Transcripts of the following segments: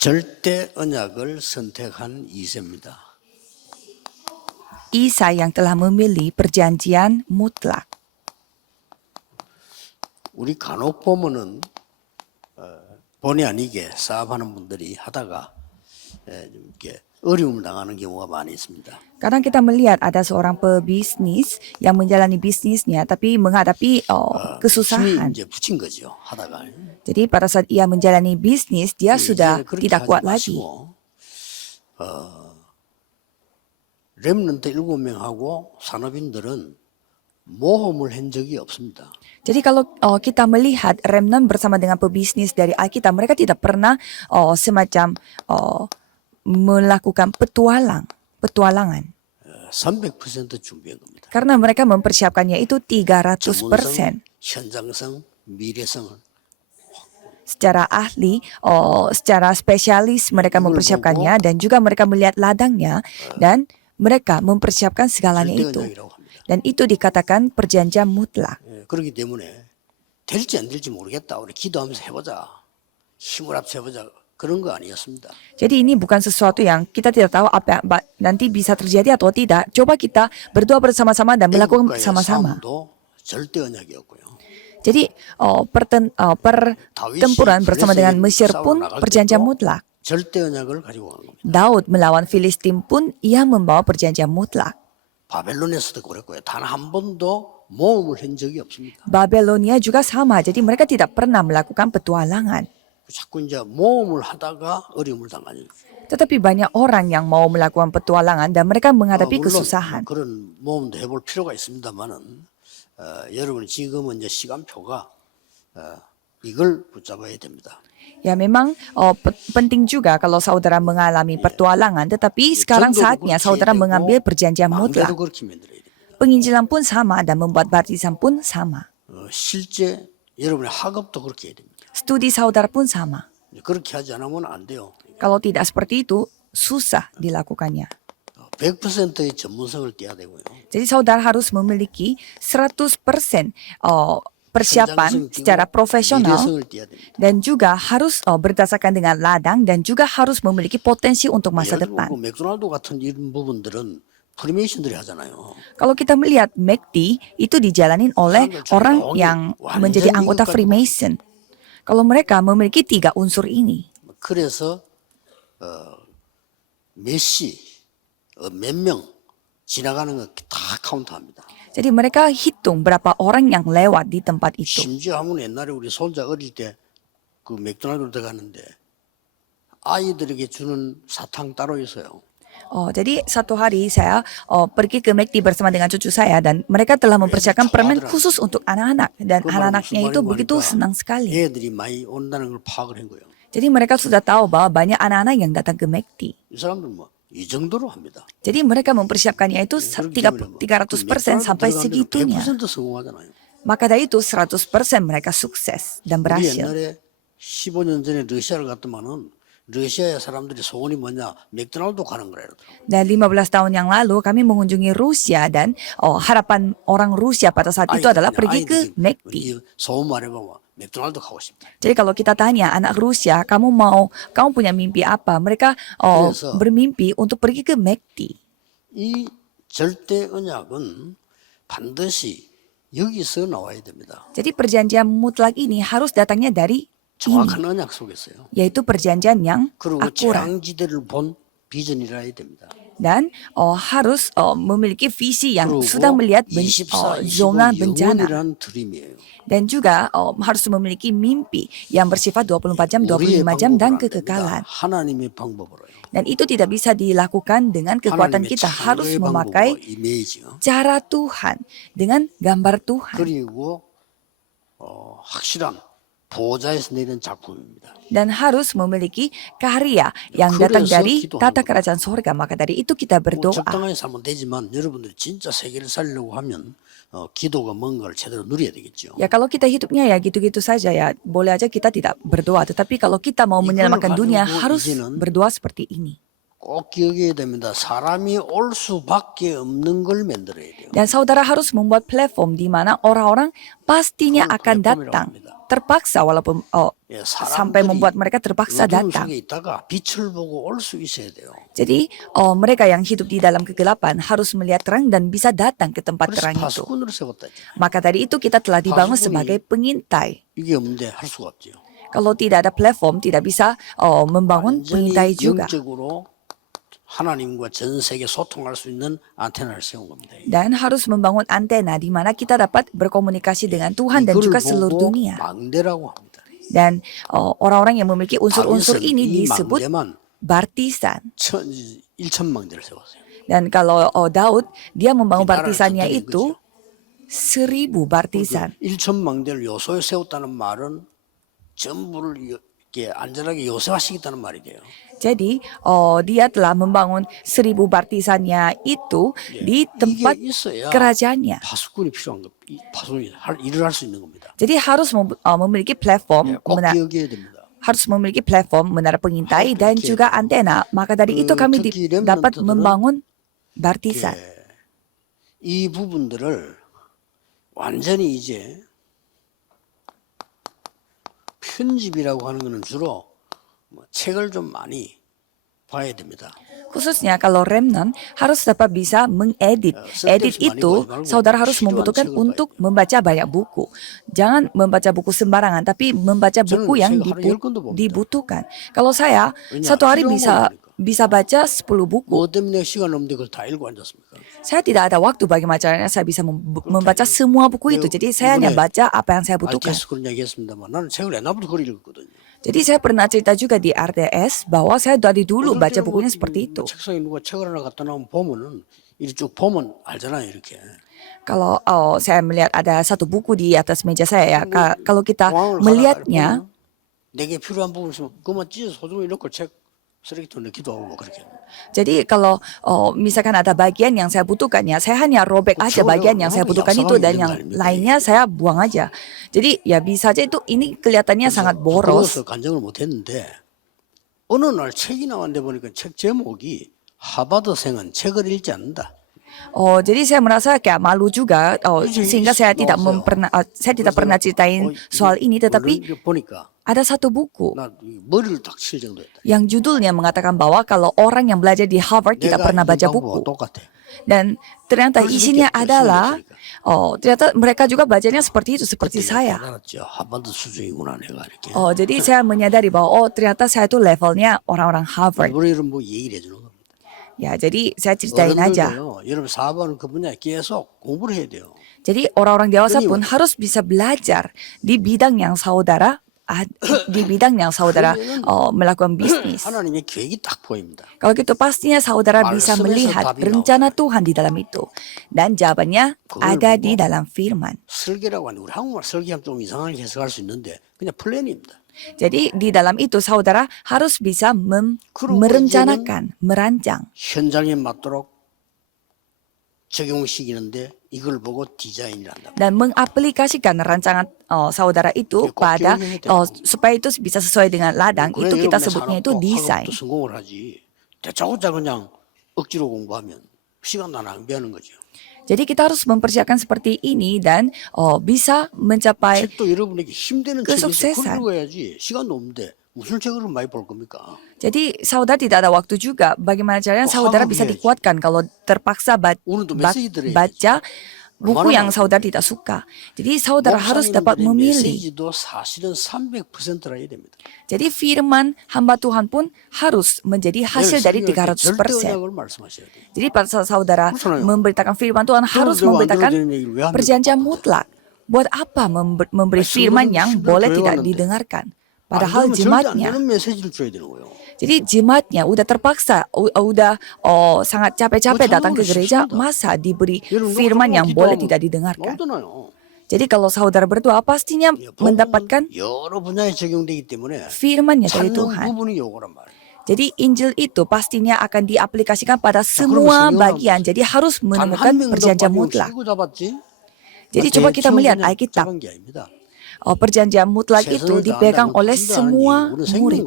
절대 언약을 선택한 2세입니다. Isa yang telah memilih perjanjian mutlak. 우리 간혹 보면은 본의 아니게 사업하는 분들이 하다가 좀 이렇게 어려움을 당하는 경우가 많이 있습니다. Kadang kita melihat ada seorang pebisnis yang menjalani bisnisnya tapi menghadapi 힘이 kesusahan. 이제 붙인 거죠. 하다가. Jadi pada saat ia menjalani bisnis, dia sudah 이제 그렇게 tidak 하지 kuat lagi. 마시고 렘넌트 7명하고 산업인들은 모험을 한 적이 없습니다. Jadi kalau kita melihat remnant bersama dengan pebisnis dari Alkitab, mereka tidak pernah semacam melakukan petualangan. 300% 준비한 겁니다. Karena mereka mempersiapkannya itu 300%. 전문성, 현장성, 미래성을 Secara ahli, secara spesialis mereka mempersiapkannya dan juga mereka melihat ladangnya dan mereka mempersiapkan segalanya 절대 itu. 언약이라고 합니다. Dan itu dikatakan perjanjian mutlak. 그렇기 때문에 될지 안 될지 모르겠다. 우리 기도하면서 해보자. 힘을 합쳐 해보자. 그런 거 아니었습니다. Jadi ini bukan sesuatu yang kita tidak tahu apa nanti bisa terjadi atau tidak. Coba kita berdoa bersama-sama dan melakukan 애국가의 bersama-sama. 싸움도 절대 언약이었고요. Jadi pertempuran bersama dengan Mesir pun perjanjian mutlak. 절대 언약을 가지고 간 겁니다. Daud melawan Filistin pun ia membawa perjanjian mutlak. 바벨론에서도 그랬고요. 단 한 번도 모험을 한 적이 없습니다. Babelonia juga sama. Jadi mereka tidak pernah melakukan petualangan. 자꾸 이제 모험을 하다가 어려움을 당하는 거죠. Tetapi banyak orang yang mau melakukan petualangan dan mereka menghadapi 물론 kesusahan. 그런 모험도 해볼 필요가 있습니다만은 여러분 지금은 이제 시간표가 이걸 붙잡아야 됩니다. Ya memang penting juga kalau saudara mengalami petualangan, tetapi sekarang saatnya saudara mengambil perjanjian mutlak. 마음대로 그렇게 만들어야 됩니다. Penginjilan pun sama dan membuat baptisan pun sama. 실제 여러분의 학업도 그렇게 해야 됩니다. Studi saudara pun sama. 그렇게 하지 않으면 안 돼요. Kalau tidak seperti itu, susah dilakukannya. 100%의 전문성을 떼야 되고요. Jadi saudara harus memiliki 100% persiapan secara profesional 미래성을 떼야 됩니다. dan juga harus berdasarkan dengan ladang dan juga harus memiliki potensi untuk masa depan. 맥도날드 같은 이런 부분들은 프리메이션들이 하잖아요. Kalau kita melihat McD itu dijalanin oleh orang yang menjadi anggota Freemason. Kalau mereka memiliki 3 unsur ini. 그래서 몇 시, 몇 명 지나가는 거 다 카운트합니다. Jadi mereka hitung berapa orang yang lewat di tempat itu. 심지어 하면 옛날에 우리 손자 어릴 때 그 맥도날드 들어가는데 아이들에게 주는 사탕 따로 있어요. Jadi satu hari saya pergi ke McD bersama dengan cucu saya dan mereka telah mempersiapkan permen khusus untuk anak-anak dan anak-anaknya itu begitu senang sekali. 애들이 많이 온다는 걸 파악을 한 거예요. Jadi mereka sudah tahu bahwa banyak anak-anak yang datang ke McD. 이 사람들 뭐 이 정도로 합니다. Jadi mereka mempersiapkannya itu 300% sampai segitunya. 100% 성공하잖아요. Maka dari itu 100% mereka sukses dan 우리 berhasil. 옛날에 15년 전에 러시아를 갔더만은 러시아의 사람들이 소원이 뭐냐? 맥도날드 가는 거래요. Dan 15 tahun yang lalu kami mengunjungi Rusia dan harapan orang Rusia pada saat itu adalah pergi ke McD. 소원 말해보면 맥도날드 가고 싶다. Jadi kalau kita tanya anak Rusia, kamu punya mimpi apa? Mereka bermimpi untuk pergi ke McD. 이 절대 언약은 반드시 여기서 나와야 됩니다. Jadi perjanjian mutlak ini harus datangnya dari 정확한 언약 속에서요. yaitu perjanjian yang 그리고 akurat. 재앙지대를 본 비전이라 해야 됩니다. Dan harus memiliki visi yang 그리고 sudah melihat 24, zona 25 bencana. 영원이라는 드림이에요. Dan juga harus memiliki mimpi yang bersifat 24 jam, 25 jam dan kekekalan. 하나님의 방법으로요. Dan itu tidak bisa dilakukan dengan kekuatan kita. Harus memakai cara Tuhan dengan gambar Tuhan. 그리고 확실한 보좌에서 내린 작품입니다. Dan harus memiliki karya yang datang dari tata kerajaan sorga. Maka dari itu kita berdoa. 적당하게 살면 되지만 여러분들이 진짜 세계를 살려고 하면 기도가 뭔가를 제대로 누려야 되겠죠. Ya kalau kita hidupnya ya gitu-gitu saja ya. Boleh aja kita tidak berdoa. Tetapi kalau kita mau menyelamatkan dunia harus berdoa seperti ini. 꼭 기억해야 됩니다. 사람이 올 수밖에 없는 걸 만들어야 돼요. Dan saudara harus membuat platform di mana orang-orang pastinya akan datang terpaksa walaupun 예, sampai membuat mereka terpaksa 어두운 datang. 속에 있다가 빛을 보고 올 수 있어야 돼요. Jadi mereka yang hidup di dalam kegelapan harus melihat terang dan bisa datang ke tempat 그래서 terang itu. 파수꾼으로 세웠다. Maka tadi itu kita telah dibangun 파수꾼이 sebagai pengintai. 이게 없는데 할 수가 없죠. Kalau tidak ada platform, tidak bisa membangun 완전히 pengintai juga. 영적으로 하나님과 전 세계 소통할 수 있는 안테나를 세운 겁니다. Dan harus membangun antena di mana kita dapat berkomunikasi dengan Tuhan dan 이걸 juga seluruh 보고 dunia. 망대라고 합니다. Dan orang-orang yang memiliki unsur-unsur 다윗은 ini 이 disebut 망대만 bartisan. 1,000망대를 세웠어요. Dan kalau Daud, dia membangun Di darat bartisannya tentunya itu 1000 bartisan. 1,000망대를 요소에 세웠다는 말은 전부를 이렇게 안전하게 요새화시켰다는 말이 돼요. Jadi dia telah membangun 1000 bartisannya itu di tempat 이게 있어야 kerajaannya. 파수꾼이 필요한 거, 파수꾼이 일을 할 수 있는 겁니다. Jadi harus memiliki platform, 예, 꼭 기억해야 됩니다. harus memiliki platform menara pengintai dan juga antena. Maka dari itu kami 특히 dapat 렘넌트들은 membangun bartisan. 이 부분들을 완전히 이제 편집이라고 하는 거는 주로 책을 좀 많이 봐야 됩니다. Khususnya kalau remnant harus dapat bisa mengedit. Edit itu saudara harus membutuhkan untuk membaca banyak buku. Jangan membaca buku sembarangan, tapi membaca buku yang dibutuhkan. Kalau saya satu hari bisa baca 10 buku. 뭐 때문에 시간 없는데 그걸 다 읽고 앉았습니까? Saya tidak ada waktu bagaimana caranya saya bisa membaca semua buku itu. Jadi saya hanya baca apa yang saya butuhkan. RTS 그런 얘기 했습니다만 나는 책을 옛날부터 그걸 읽었거든요. Jadi saya pernah cerita juga di RTS bahwa saya dari dulu baca bukunya seperti itu. 책상에 누가 책을 하나 갖다 놓으면 보면은 이렇게 쭉 보면 알잖아요, 이렇게. Kalau saya melihat ada satu buku di atas meja saya ya, kalau kita melihatnya, 내게 필요한 부분 있으면 그만 찢어서 소중히 넣고 책 쓰레기통에 넣기도 하고 뭐 그렇게. jadi kalau misalkan ada bagian yang saya butuhkan ya, saya hanya robek aja bagian yang saya butuhkan itu dan yang lainnya saya buang aja. Jadi ya bisa aja itu ini kelihatannya sangat boros. 그래서 간증을 못했는데 어느 날 책이 나왔는데 보니까 책 제목이 하버드생은 책을 읽지 않는다. Jadi saya merasa kayak malu juga sehingga saya tidak pernah ceritain soal ini, tetapi 보니까 ada satu buku 나 머리를 딱 칠 정도였다. yang judulnya mengatakan bahwa kalau orang yang belajar di Harvard tidak pernah baca buku. 똑같아. Dan ternyata isinya adalah ternyata mereka juga bacanya seperti itu, seperti saya. 알았죠. 하버드 수준이구나 내가 이렇게. Jadi saya menyadari bahwa ternyata saya itu levelnya orang-orang Harvard. 우리는 뭐 얘기를 해주는 겁니다. Ya, jadi saya ceritain aja. 어른들도요, 여러분 사업하는 그 분야에 계속 공부를 해야 돼요. Jadi orang-orang dewasa pun harus bisa belajar di bidang yang saudara melakukan bisnis. 하나님의 계획이 딱 보입니다. Kalau gitu pastinya saudara bisa melihat rencana Tuhan di dalam itu. Dan jawabannya ada di dalam firman. 설계라고 하는데 우리 한국말 설계하면 좀 이상하게 해석할 수 있는데 그냥 플랜입니다. Jadi di dalam itu saudara harus bisa merencanakan, merancang. 현장에 맞도록 적용시키는데 이걸 보고 디자인을 한다. Dan mengaplikasikan rancangan saudara itu pada supaya itu bisa sesuai dengan ladang, itu kita sebutnya itu desain. 성공을 하지. 다짜고짜 그냥 억지로 공부하면 시간 다 낭비하는 거죠. Jadi kita harus mempersiapkan seperti ini dan bisa mencapai 책도 여러분에게 힘드는 책에서 kesuksesan. 읽어야지. 시간도 없는데 무슨 책을 많이 볼 겁니까? Jadi saudara tidak ada waktu juga. Bagaimana caranya saudara bisa dikuatkan kalau terpaksa baca buku yang saudara tidak suka. Jadi saudara harus dapat memilih. 메시지도 사실은 300%라 해야 됩니다. Jadi firman hamba Tuhan pun harus menjadi hasil dari 300%. 말씀하셔야 돼요. Jadi pada saat saudara memberitakan firman Tuhan harus memberitakan perjanjian mutlak. Buat apa memberi firman yang boleh tidak didengarkan? Padahal jemaatnya. Jadi jemaatnya udah terpaksa, udah sangat capek-capek datang ke gereja, masa diberi firman yang boleh tidak didengarkan. Jadi kalau saudara berdoa pastinya mendapatkan firmannya dari Tuhan. Jadi Injil itu pastinya akan diaplikasikan pada semua bagian. Jadi harus menemukan perjanjian mutlak. Jadi coba kita melihat Alkitab. Perjanjian mutlak itu dipegang oleh semua murid.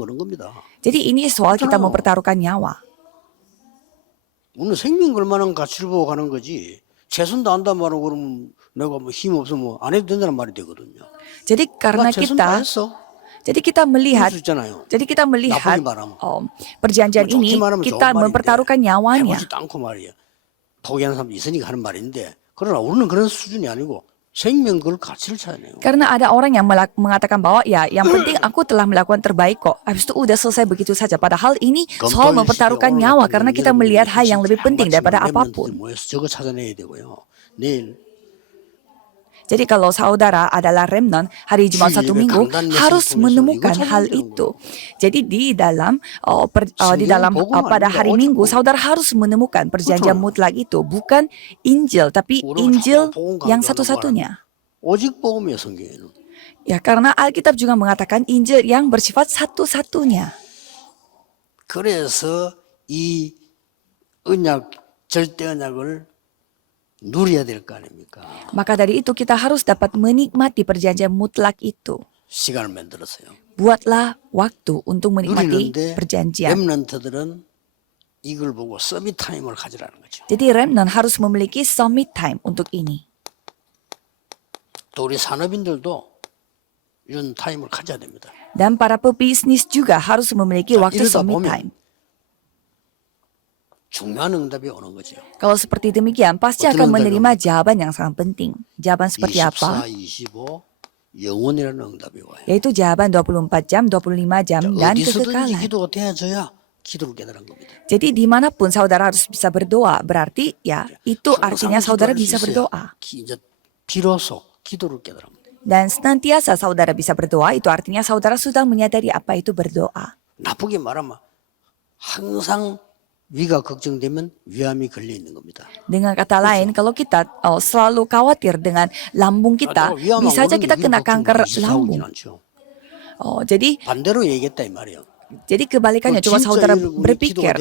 Jadi ini soal kita mempertaruhkan nyawa. 오늘 생명 걸 만한 가치를 보고 가는 거지. 최선도 안다 말하고 그러면 내가 뭐 힘 없으면 안 해도 된다는 말이 되거든요. Jadi karena 나 최선 kita 다했어. Jadi kita melihat, 그럴 수 있잖아요. jadi kita melihat 나쁘게 말하면. perjanjian 뭐 ini 좋게 말하면 kita 좋은 말인데 mempertaruhkan nyawanya. 해보지도 않고 말이야. 포기하는 사람도 있으니까 하는 말인데 그러나 우리는 그런 수준이 아니고 생명 그걸 가치를 찾아내요. Karena ada orang yang mengatakan bahwa ya yang penting aku telah melakukan terbaik kok. Habis itu udah selesai begitu saja. Padahal ini soal mempertaruhkan nyawa karena kita melihat hal yang lebih penting daripada apapun. 모여서 저거 찾아내야 되고요. 내일 Jadi kalau saudara adalah remnant hari Jumat satu minggu harus menemukan hal itu. Jadi di dalam pada hari Minggu saudara harus menemukan perjanjian mutlak itu, bukan Injil tapi Injil yang satu-satunya. 오직 복음이에요, 성경에는. Ya karena Alkitab juga mengatakan Injil yang bersifat satu-satunya. 그래서 이 언약 절대 언약을 누려야 될 거 아닙니까? Maka dari itu kita harus dapat menikmati perjanjian mutlak itu. 시간을 만들었어요. Buatlah waktu untuk menikmati 누리는데 perjanjian. 렘넌트들은 이걸 보고 서밋 타임을 가지라는 거죠. Jadi remnant harus memiliki summit time untuk ini. 또 우리 산업인들도 이런 타임을 가져야 됩니다. Dan para pebisnis juga harus memiliki waktu 이러다 summit 보면 time. 중요한 응답이 오는 거죠. Kalau seperti demikian, pasti 어떤 akan 응답이 menerima jawaban yang sangat penting. Jawaban seperti 24, apa? 25 영원이라는 응답이 와요. Yaitu jawaban 24 jam, 25 jam, dan 어디서든지 kekekalan. 기도가 돼야져야 기도를 깨달은 겁니다. Jadi dimanapun saudara harus bisa berdoa, berarti ya itu artinya saudara bisa berdoa. 이제 비로소 기도를 깨달은 겁니다. Dan senantiasa saudara bisa berdoa, itu artinya saudara sudah menyadari apa itu berdoa. 나쁘게 말하면 항상 위가 걱정되면 위암이 걸려 있는 겁니다. Dengan kata lain, kalau kita selalu khawatir dengan lambung kita, bisa saja kita kena kanker lambung. Jadi 반대로 얘기했다 이 말이에요. Jadi kebalikannya, coba saudara berpikir,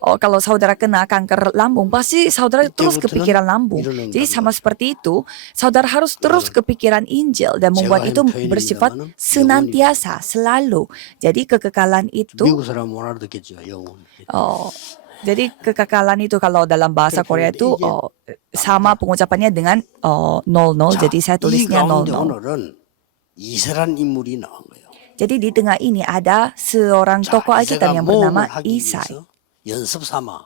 kalau saudara kena kanker lambung, pasti saudara terus kepikiran lambung. Jadi sama seperti itu, saudara harus terus kepikiran Injil dan membuat itu bersifat senantiasa, selalu. Jadi kekekalan itu, 미국 사람 못 알아듣겠죠, 영혼. jadi kekekalan itu kalau dalam bahasa Korea itu sama pengucapannya dengan 00, jadi saya tulisnya 00. 오늘은 이세라는 인물이 나온 거예요. Jadi di tengah ini ada seorang tokoh Alkitab yang bernama Isai. 연습 삼아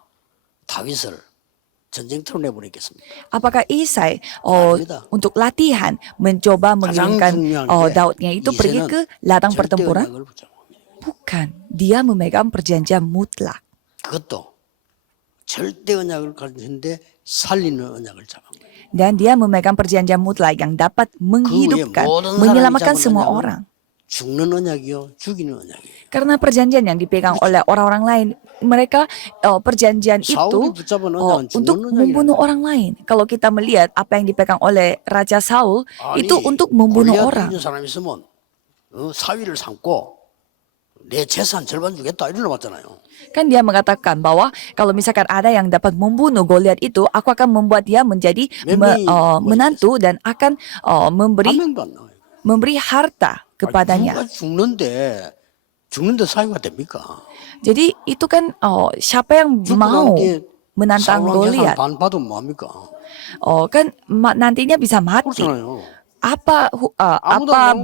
다윗을 전쟁터로 내보냈겠습니다. Apakah Isai untuk latihan mencoba mengirimkan Daudnya itu pergi ke ladang pertempuran? Bukan, dia memegang perjanjian mutlak. 그것도 절대 언약을 가지는데 살리는 언약을 잡은 거예요. Dan dia memegang perjanjian mutlak yang dapat menghidupkan, menyelamatkan semua orang. 죽는 언약이요, 죽이는 언약이에요. Karena perjanjian yang dipegang oleh orang-orang lain, mereka perjanjian itu untuk membunuh orang lain. Kalau kita melihat apa yang dipegang oleh Raja Saul, itu untuk membunuh orang. 사람 있으면 사위를 삼고 내 재산 절반 주겠다 이런 거 맞잖아요. Kan dia mengatakan bahwa kalau misalkan ada yang dapat membunuh Goliat itu, aku akan membuat dia menjadi menantu dan akan memberi harta kepadanya. 죽는데 사위가 됩니까? Jadi itu kan siapa yang mau menantang Goliat? Kan nantinya bisa mati. Apa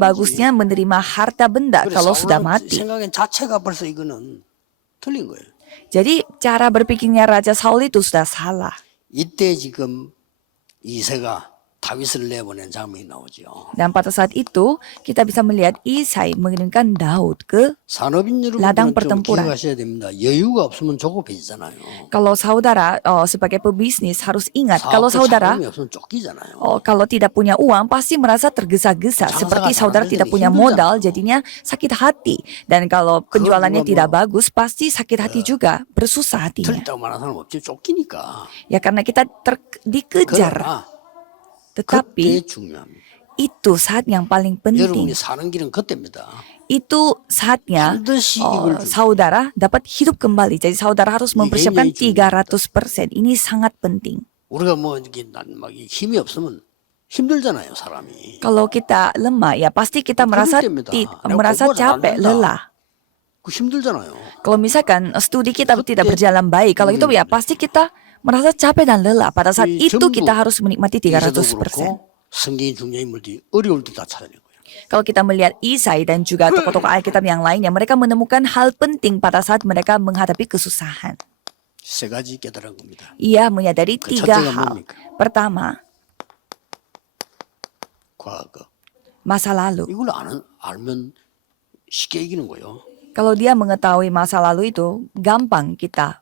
bagusnya menerima harta benda kalau sudah mati? 생각엔 자체가 벌써 이거는 틀린 거예요. Jadi cara berpikirnya Raja Saul itu sudah salah. 이때 지금 이새가 다윗을 내보낸 장면이 나오죠. Dan pada saat itu kita bisa melihat Isai mengirimkan Daud ke 산업인 ladang 여러분들은 좀 pertempuran. 기억하셔야 됩니다. 여유가 없으면 조급해지잖아요. Kalau saudara sebagai pebisnis harus ingat, kalau saudara 자금이 없으면 쫓기잖아요. kalau tidak punya uang pasti merasa tergesa-gesa, seperti saudara tidak punya modal jadinya sakit hati. Dan kalau penjualannya tidak bagus pasti sakit hati juga, bersusah hatinya. 틀렸다고 말하는 사람 없지, 쫓기니까. Ya karena kita dikejar. 그러나 Tetapi 그때 중요합니다. itu saat yang paling penting. 여러분이 사는 길은 그때입니다. Itu saatnya 반드시 이걸 saudara dapat hidup kembali. Jadi saudara harus mempersiapkan 300%. Ini sangat penting. 우리가 뭐 이렇게 막 힘이 없으면 힘들잖아요, 사람이. Kalau kita lemah, ya pasti kita merasa capek, lelah. 그 힘들잖아요. Kalau misalkan studi kita tidak berjalan baik, kalau itu ya pasti kita merasa capek dan lelah. Pada saat itu kita harus menikmati 300%. 성경의 중요한 인물들이 어려울 때 다 찾아낸 거예요. Kalau kita melihat Isai dan juga tokoh-tokoh Alkitab yang lainnya, mereka menemukan hal penting pada saat mereka menghadapi kesusahan. 세 가지 깨달은 겁니다. Ia menyadari tiga 첫째가 hal. 뭡니까? Pertama, 과거. masa lalu. 이걸 알면 쉽게 이기는 거예요. Kalau dia mengetahui masa lalu itu, gampang kita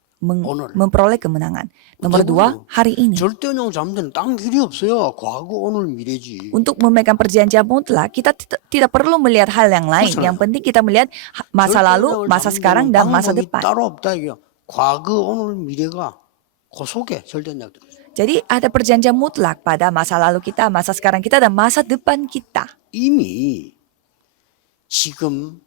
memperoleh kemenangan. Nomor dua, hari ini. 절대운영 잡는 데는 딴 길이 없어요. 과거, 오늘, 미래지. Untuk memegang perjanjian mutlak, kita tidak perlu melihat hal yang lain. Yang penting kita melihat masa lalu, masa sekarang, dan masa depan. 따로 없다 이게. 과거, 오늘, 미래가 그 속에 절대운영 들어있어요. Jadi ada perjanjian mutlak pada masa lalu kita, masa sekarang kita, dan masa depan kita. 이미 지금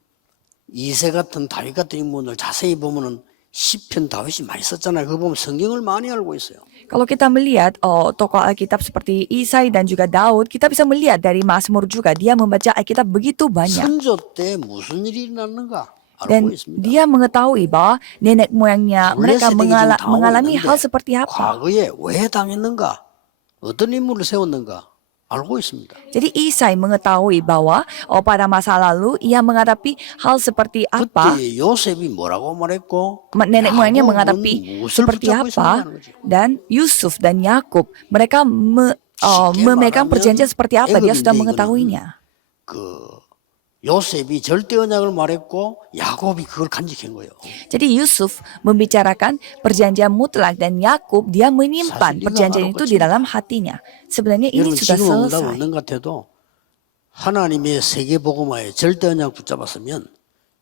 이세 같은 다윗 같은 인물을 자세히 보면은 시편 다윗이 많이 썼잖아요. 그거 보면 성경을 많이 알고 있어요. Kalau kita melihat tokoh Alkitab seperti Isai dan juga Daud, kita bisa melihat dari Mazmur juga dia membaca Alkitab begitu banyak. 선조 때 무슨 일이 일어났는가 Dan 알고 있습니다. dia mengetahui bahwa nenek moyangnya mereka mengalami hal seperti apa. 과거에 왜 당했는가, 어떤 인물을 세웠는가 알고 있습니다. Jadi Isai mengetahui bahwa pada masa lalu ia menghadapi hal seperti apa. 그때 요셉이 뭐라고 말했고, Nenek moyangnya 야곱은 menghadapi 무엇을 seperti 붙잡고 apa. 있었냐는 거죠. Dan Yusuf dan Yakub mereka memegang perjanjian seperti apa. Dia sudah mengetahuinya. 그 요셉이 절대 언약을 말했고 야곱이 그걸 간직한 거예요. Jadi Yusuf membicarakan perjanjian mutlak dan Yakub dia menyimpan perjanjian itu di dalam hatinya. Sebenarnya ini 여러분 sudah 지금 응답 selesai. 없는 것 같아도 하나님의 세계 복음화에 절대 언약 붙잡았으면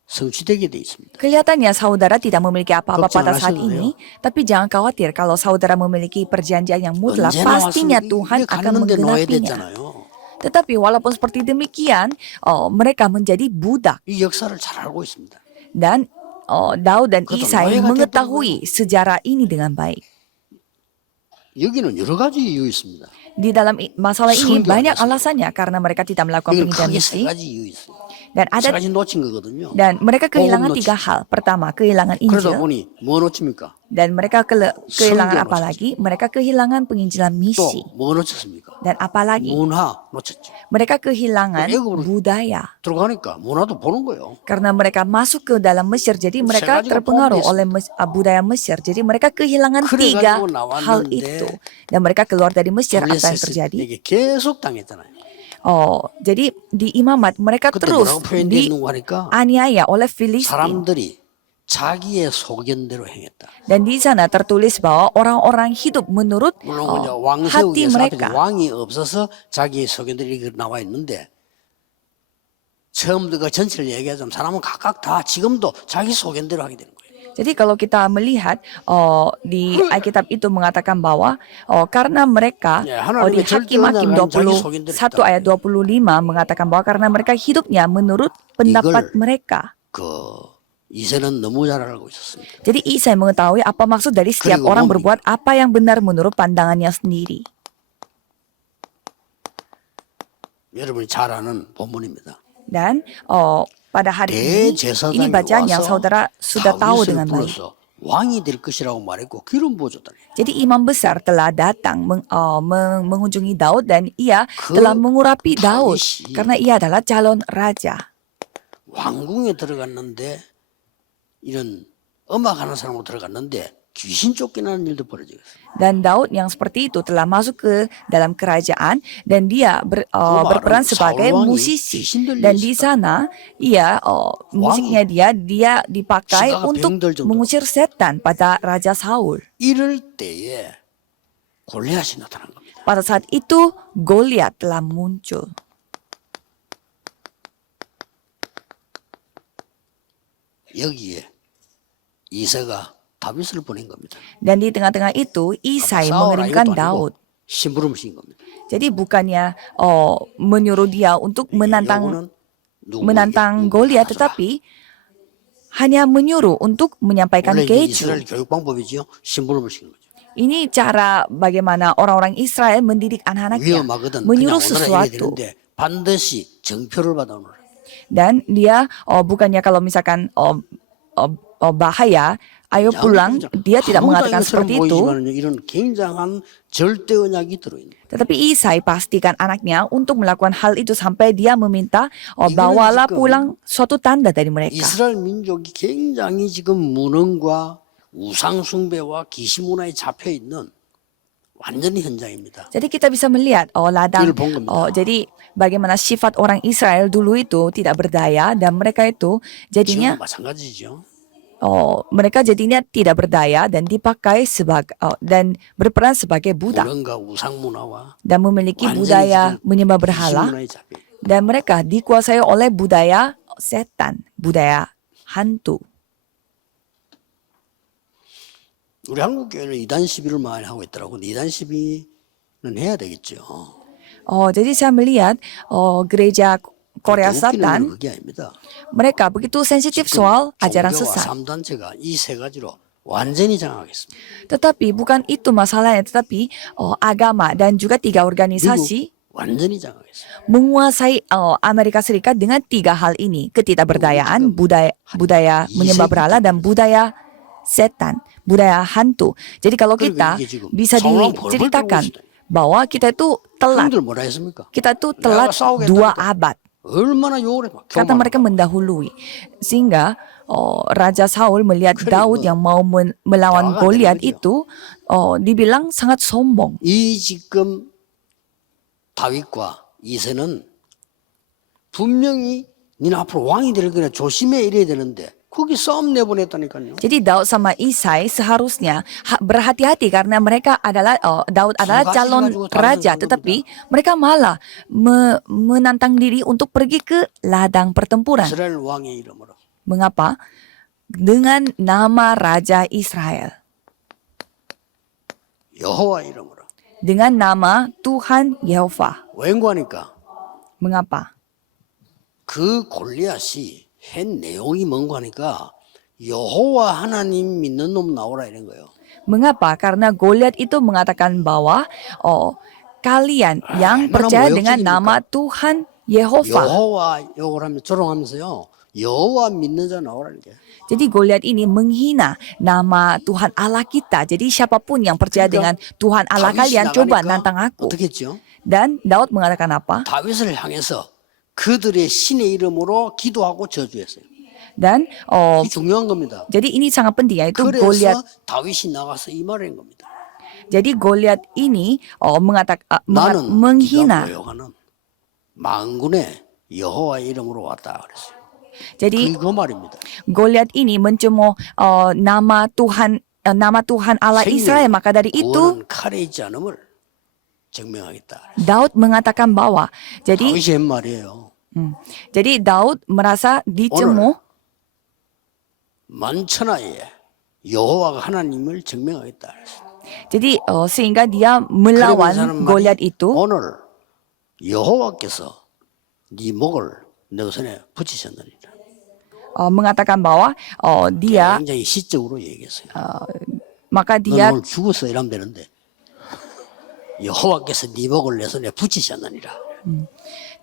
성취되게 돼 있습니다. Kelihatannya saudara tidak memiliki apa-apa 걱정 pada 안 saat 하셔도 ini, tapi jangan khawatir kalau saudara memiliki perjanjian yang mutlak, 언제나 pastinya 왔으면 Tuhan 이게 akan 갔는데 놓아야 menggenapinya. 됐잖아요. Tetapi walaupun seperti demikian, mereka menjadi budak. 이 역사를 잘 알고 있습니다. Dan Daud dan 그것도 Isai 노예가 mengetahui sejarah ini dengan baik. 여기는 여러 가지 이유 있습니다. Di dalam masalah ini 설교 banyak 안 했어요. alasannya karena mereka tidak melakukan 이건 penginjilan 크게 misi 세 가지 이유 있어요. dan 세 ada 가지 놓친 거거든요. dan mereka kehilangan 복음 tiga hal. Pertama, kehilangan 그러다 Injil 보니 뭐 놓칩니까? dan mereka kehilangan 설교 apa 놓쳤죠. lagi? Mereka kehilangan penginjilan misi 또 뭐 놓쳤습니까? dan apa lagi? 문화 놓쳤죠. Mereka kehilangan 애굽으로 budaya 들어가니까 문화도 보는 거예요. karena mereka masuk ke dalam Mesir. Jadi mereka 가지가 terpengaruh 포함되어 oleh budaya Mesir. Jadi mereka kehilangan tiga 그래가지고 hal 나왔는데 itu dan mereka keluar dari Mesir. Apa yang terjadi? 블레셋에게 계속 당했잖아요. Jadi di imamat mereka 그때 terus 뭐라고 표현되는 거 하니까 dianiaya oleh Filistin. 사람들이 자기의 소견대로 행했다. Dan di sana tertulis bahwa orang-orang hidup menurut 물론 그냥 왕 hati 세우기 위해서 앞에 mereka. 왕이 없어서 자기의 소견대로 이렇게 나와 있는데 처음부터 그 전체를 얘기하자면 사람은 각각 다 지금도 자기 소견대로 하게 되는 거예요. Jadi kalau kita melihat di Alkitab itu mengatakan bahwa karena mereka Ya, 하나님의 di Hakim-Hakim 절대원하는 자기 소견대로 21 ayat 25 mengatakan bahwa karena mereka hidupnya menurut pendapat 이걸- mereka. 그 이세는 너무 잘 알고 있었습니다. Jadi Isai mengetahui apa maksud dari setiap 그리고 orang 뭡니까? berbuat apa yang benar menurut pandangannya sendiri. 여러분이 잘 아는 본문입니다. Dan pada hari ini 대제사장이 bacaan yang 와서 saudara sudah tahu 다윗을 dengan baik. 불러서 왕이 될 것이라고 말했고 기름 부어줬다니. Jadi imam besar telah datang mengunjungi Daud dan ia 그 telah mengurapi Daud 다윗이 karena ia adalah calon raja. 왕궁에 들어갔는데 이런 음악하는 사람으로 들어갔는데 귀신 쫓겨나는 일도 벌어지고 있어요. Dan Daud yang seperti itu telah masuk ke dalam kerajaan dan dia berperan sebagai musisi. Dan di sana ia musiknya dia dipakai untuk mengusir setan pada Raja Saul. 이럴 때에 골리앗이 나타난 겁니다. Pada saat itu Goliat telah muncul. 여기에 이세가 다윗을 보낸 겁니다. Dan di tengah-tengah itu Isai mengirimkan Daud. 심부름을 신 겁니다. Jadi bukannya menyuruh dia untuk menantang Goliat, tetapi hanya menyuruh untuk menyampaikan 원래 이게 이스라엘 keju. 교육 방법이죠. 심부름을 시키는 거죠. Ini cara bagaimana orang-orang Israel mendidik anak-anaknya, 위험하거든. 그냥 menyuruh 오너라 해야 sesuatu. 되는데 반드시 정표를 받아오너라. Dan dia bukannya kalau misalkan bahaya, ayo pulang, dia tidak mengatakan seperti itu. 이런 굉장한 절대 언약이 들어있는. Tetapi Isai pastikan anaknya untuk melakukan hal itu sampai dia meminta, bawalah pulang suatu tanda dari mereka. 이스라엘 민족이 굉장히 지금 무능과 우상 숭배와 기시 문화에 잡혀 있는 완전히 현장입니다. Jadi kita bisa melihat ladang. 이를 본 겁니다. Jadi bagaimana sifat orang Israel dulu itu tidak berdaya dan mereka itu jadinya 지금도 마찬가지죠. mereka jadinya tidak berdaya dan dipakai sebagai dan berperan sebagai budak 무능과 우상 문화와 dan memiliki 완전히 budaya 지금 menyembah 기시 berhala 문화에 잡혀 있는. dan mereka dikuasai oleh budaya setan, budaya hantu. 우리 한국 교회는 이단 시비를 많이 하고 있더라고. 이단 시비는 해야 되겠죠. Jadi saya melihat gereja Korea 웃기는 건 Selatan 그게 아닙니다. mereka begitu sensitif soal ajaran 종교와 sesat. 3단체가 이 세 가지로 완전히 장악했습니다. Tetapi bukan itu masalahnya, tetapi agama dan juga tiga organisasi 완전히 장악했어요. menguasai Amerika Serikat dengan tiga hal ini, ketidakberdayaan, budaya menyembah berhala dan budaya setan, budaya hantu. Jadi kalau kita bisa diceritakan bahwa kita itu telat, 형들 뭐라 했습니까? kita itu telat 2 abad. 얼마나 욕을 해. Kata mereka mendahului. Sehingga Raja Saul melihat Daud yang mau melawan Goliat itu dibilang sangat sombong. 이 지금 다윗과 이새는 분명히 니는 앞으로 왕이 될 거냐 조심해 이래야 되는데 거기 싸움 내보냈다니까요. Jadi Daud sama Isai seharusnya berhati-hati karena mereka adalah Daud adalah calon raja, tetapi mereka malah menantang diri untuk pergi ke ladang pertempuran. 이스라엘 왕의 이름으로. Mengapa? Dengan nama Raja Israel. 여호와 이름으로. Dengan nama Tuhan Yehova. 왠고하니까 Mengapa? 그 골리앗이 한 내용이 뭔가 하니까 여호와 하나님 믿는 놈 나오라 이런 거예요. Mengapa? Karena Goliat itu mengatakan bahwa kalian yang percaya dengan nama Tuhan Yehova. 여호와 욕을 하면 조롱하면서요. 여호와 믿는 자 나오라 이렇게. Jadi Goliat ini menghina nama Tuhan Allah kita. Jadi siapapun yang percaya dengan Tuhan Allah kalian coba nantang aku. 어떻게 했죠? Dan Daud mengatakan apa? 다윗을 향해서 그들의 신의 이름으로 기도하고 저주했어요. Dan 이 중요한 겁니다. jadi ini sangat penting yaitu 그래서 Goliat. 다윗이 나가서 이 말을 한 겁니다. Jadi Goliat ini 나는 menghina. 네가 모욕하는 만군의 여호와 이름으로 왔다 그랬어요. Jadi 그 말입니다. Goliat ini mencemooh nama Tuhan Allah Israel. Maka dari itu 구원은 칼에 있지 않음을 증명하겠다. Daud mengatakan bahwa 다윗이 한 말이에요. jadi Daud merasa dicemooh 만천하에 여호와가 하나님을 증명하겠다. jadi sehingga dia melawan Goliat itu. 오늘 여호와께서 네 목을 내 손에 붙이셨느니라. Mengatakan bahwa dia 굉장히 시적으로 얘기했어요. maka 넌 dia 오늘 죽었어 이러면 되는데 여호와께서 네 목을 내 손에 붙이셨느니라.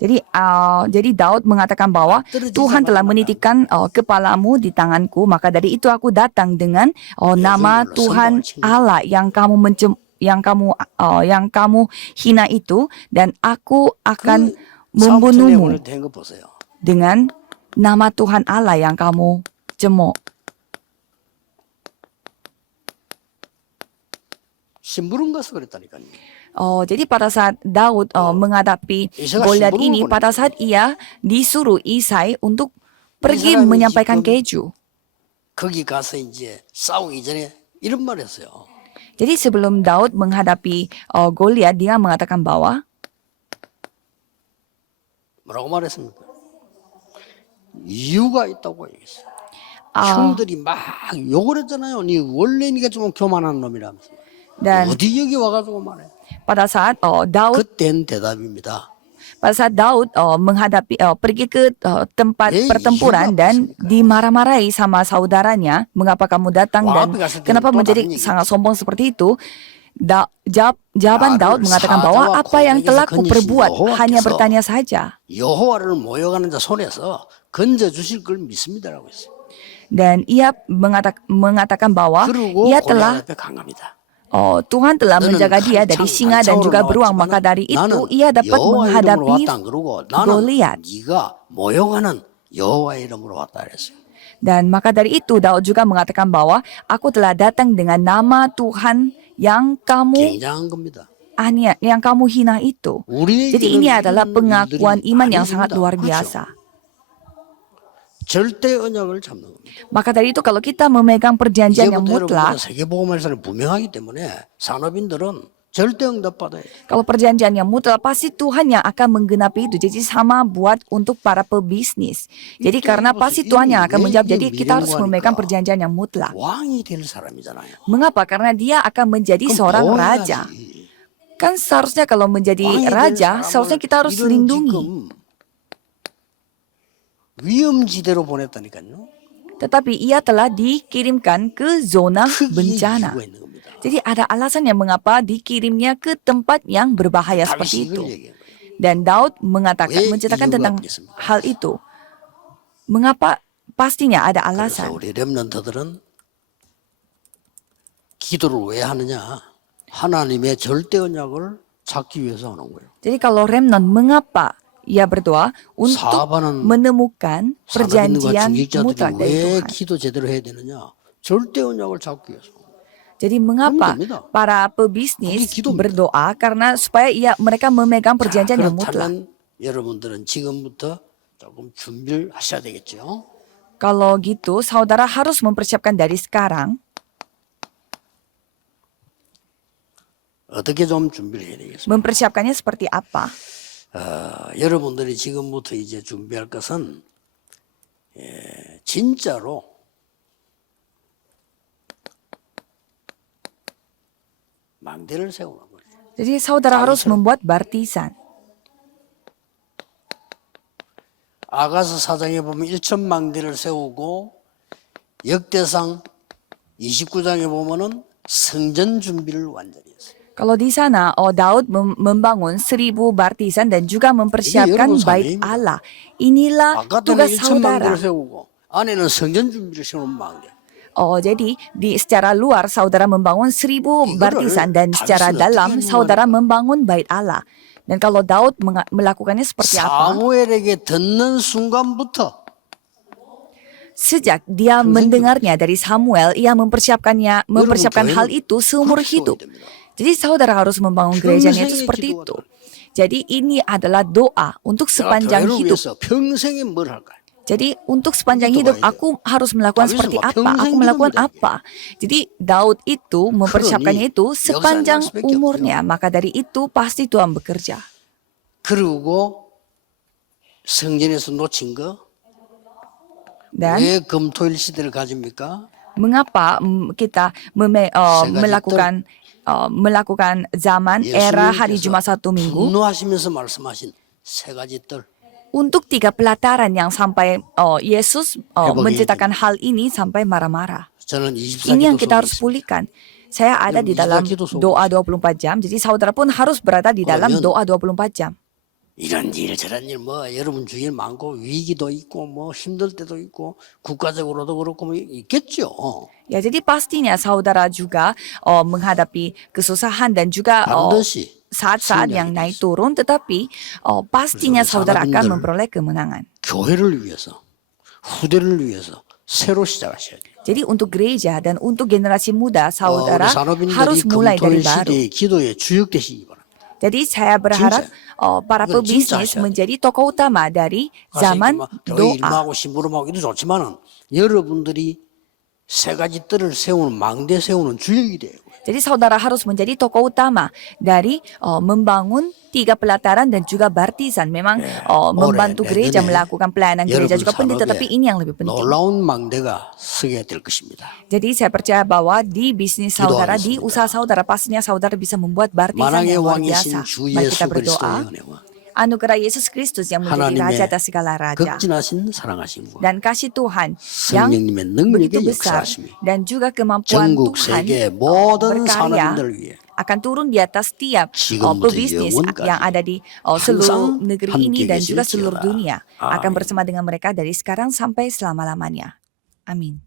jadi Daud mengatakan bahwa Tuhan telah menitipkan kepalamu di tanganku, maka dari itu aku datang dengan nama Tuhan Allah yang kamu hina itu, dan aku akan membunuhmu 된 거 보세요. dengan nama Tuhan Allah yang kamu cemooh. 심부름 가서 그랬다니까요. Jadi pada saat Daud menghadapi Goliat ini, pada saat ia disuruh Isai untuk pergi menyampaikan keju. 거기 가서 이제 싸우기 전에 이런 말 했어요. Jadi sebelum Daud menghadapi Goliat, dia mengatakan bahwa 뭐라고 말했습니까? 이유가 있다고 얘기했어요. 형들이 막 욕을 했잖아요. 니 원래 니가 좀 교만한 놈이라면서. dan 어디 여기 와가지고 말해. pada saat Daud 그땐 대답입니다. pergi ke tempat pertempuran dan dimarah-marahi sama saudaranya, mengapa kamu datang dan kenapa menjadi sangat sombong seperti itu? Jawaban Daud mengatakan bahwa apa yang telah kuperbuat, hanya bertanya saja. 여호와를 모욕하는 자 손에서 건져 주실 걸 믿습니다라고 했어요. Dan ia mengatakan bahwa 그리고 ia 골리앗 telah 앞에 강합니다. Tuhan telah 너는 menjaga dia 칼, dari 창, singa dan 반창으로 juga beruang. 나왔지만 Maka dari itu 나는 ia dapat 여호와 이름으로 menghadapi 왔다 안 그러고 나는 Goliat. 네가 모욕하는 여호와 이름으로 왔다 그랬어요. Dan maka dari itu Daud juga mengatakan bahwa aku telah datang dengan nama Tuhan yang kamu 굉장한 겁니다. yang kamu hina itu. Jadi ini adalah pengakuan iman yang sangat luar biasa. 절대 언약을 잡는 겁니다. Maka dari itu kalau kita memegang perjanjian yang 이제부터 mutlak, 여러분들은 세계복음에서는 분명하기 때문에 산업인들은 절대 응답받아야 돼요. kalau perjanjian yang mutlak pasti Tuhan yang akan menggenapi itu. Jadi sama buat untuk para pebisnis. Jadi karena pasti Tuhan yang akan menjawab. Jadi kita harus memegang perjanjian yang mutlak. 왕이 될 사람이잖아요. Mengapa? Karena dia akan menjadi 그럼 seorang 뭐 raja. 해야지? Kan seharusnya kalau menjadi 왕이 될 raja, 사람을 seharusnya kita harus 이런 lindungi. 지금 위험지대로 보냈다니까요. Tetapi ia telah dikirimkan ke zona 크기의 bencana. 이유가 있는 겁니다. Jadi ada alasan yang mengapa dikirimnya ke tempat yang berbahaya seperti 다윗이 itu. 이걸 얘기한 거예요. Dan Daud mengatakan, 왜 menceritakan 이유가 tentang 없겠습니까? hal itu. Mengapa? Pastinya ada 그래서 alasan. 우리 렘넌트들은 기도를 왜 하느냐? 하나님의 절대 언약을 찾기 위해서 하는 거예요. Jadi kalau remnant, mengapa ia berdoa? Untuk 사바는 menemukan 산업인과 perjanjian mutlak 중직자들이 dari 왜 Tuhan. 기도 제대로 해야 되느냐? 절대 언약을 찾기 위해서. Jadi mengapa 됩니다. para pebisnis 그게 기도입니다. berdoa? Karena supaya mereka memegang perjanjian yang mutlak. 그렇다면 여러분들은 지금부터 조금 준비를 하셔야 되겠죠. Kalau gitu, saudara harus mempersiapkan dari sekarang. 어떻게 좀 준비를 해야 되겠습니까? Mempersiapkannya seperti apa? 여러분들이 지금부터 이제 준비할 것은 진짜로 망대를 세우는 거예요. Jadi saudara harus membuat bartisan. 아가서 4장에 보면 1천 망대를 세우고 역대상 29장에 보면은 성전 준비를 완전히 했어요. Kalau di sana, Daud membangun 1000 bartisan dan juga mempersiapkan bait Allah. Inilah 아까 때는 tugas 1천 saudara. 망대를 세우고 안에는 성전 준비를 세우는 망대. Jadi secara luar saudara membangun 1000 bartisan dan secara 당신은 dalam 어떻게 saudara membangun bait Allah. Dan kalau Daud melakukannya seperti apa? 사무엘에게 듣는 순간부터 Sejak dia mendengarnya dari Samuel, ia mempersiapkan hal itu seumur hidup. Jadi saudara harus membangun gerejanya itu seperti itu. Jadi ini adalah doa untuk sepanjang hidup. 평생에 뭘 할까요? Jadi untuk sepanjang hidup aku harus melakukan seperti apa? Aku melakukan apa? Jadi Daud itu mempersiapkannya itu sepanjang umurnya. Maka dari itu pasti Tuhan bekerja. 그리고 성전에서 놓친 거 Dan 왜 금토일 시대를 가집니까? mengapa kita melakukan zaman era hari Jumat Sabtu Minggu? 분노하시면서 말씀하신 세 가지 뜰. Untuk 3 pelataran yang sampai Yesus menceritakan hal ini sampai marah-marah. 저는 24 Ini yang 기도 kita harus 속에 있습니다. pulihkan. Saya ada di dalam doa 24 jam. Jadi saudara pun harus berada di dalam doa 24 jam. 이런 일 저런 일 뭐 여러분 주위에 많고 위기도 있고 뭐 힘들 때도 있고 국가적으로도 그렇고 뭐 있겠죠. Ya, jadi pastinya saudara juga menghadapi kesusahan dan juga 반드시 saat-saat yang naik turun, tetapi pastinya saudara akan memperoleh kemenangan. 교회를 위해서 후대를 위해서 새로 시작하셔야 돼요. Jadi untuk gereja dan untuk generasi muda saudara 우리 harus 산업인들이 mulai dari 금토일 baru. 시대의 기도에 주역되시기 바랍니다. Jadi saya berharap para 이건 진짜 pebisnis 하셔야 돼요. menjadi tokoh utama dari zaman 교회 doa. 일하고 심부름하고 이도 좋지만은 여러분들이 세 가지 뜰을 세우는 망대 세우는 주역이 돼요. Jadi saudara harus menjadi tokoh utama dari membangun 3 pelataran dan juga bartisan. Memang membantu gereja melakukan pelayanan gereja juga penting, tetapi ini yang lebih penting. 놀라운 망대가 서게 될 것입니다. Jadi saya percaya bahwa di bisnis saudara, di usaha saudara, pastinya saudara bisa membuat bartisan 만왕의 yang luar 왕이신 biasa. 주 Mari 예수 kita berdoa. 그리스도의 은혜와 Anugerah Yesus Kristus yang menjadi Raja 하나님의 atas segala raja. 극진하신 사랑하심과 Dan kasih Tuhan yang 성령님의 능력의 begitu besar 역사하심이 dan juga kemampuan 전국 Tuhan 세계 모든 berkarya 산업인들을 위해 akan turun di atas tiap 지금부터 pebisnis 영원까지 yang ada di seluruh 항상 negeri 함께 ini dan juga 계실지어다. seluruh dunia akan 아멘. bersama dengan mereka dari sekarang sampai selama-lamanya. Amin.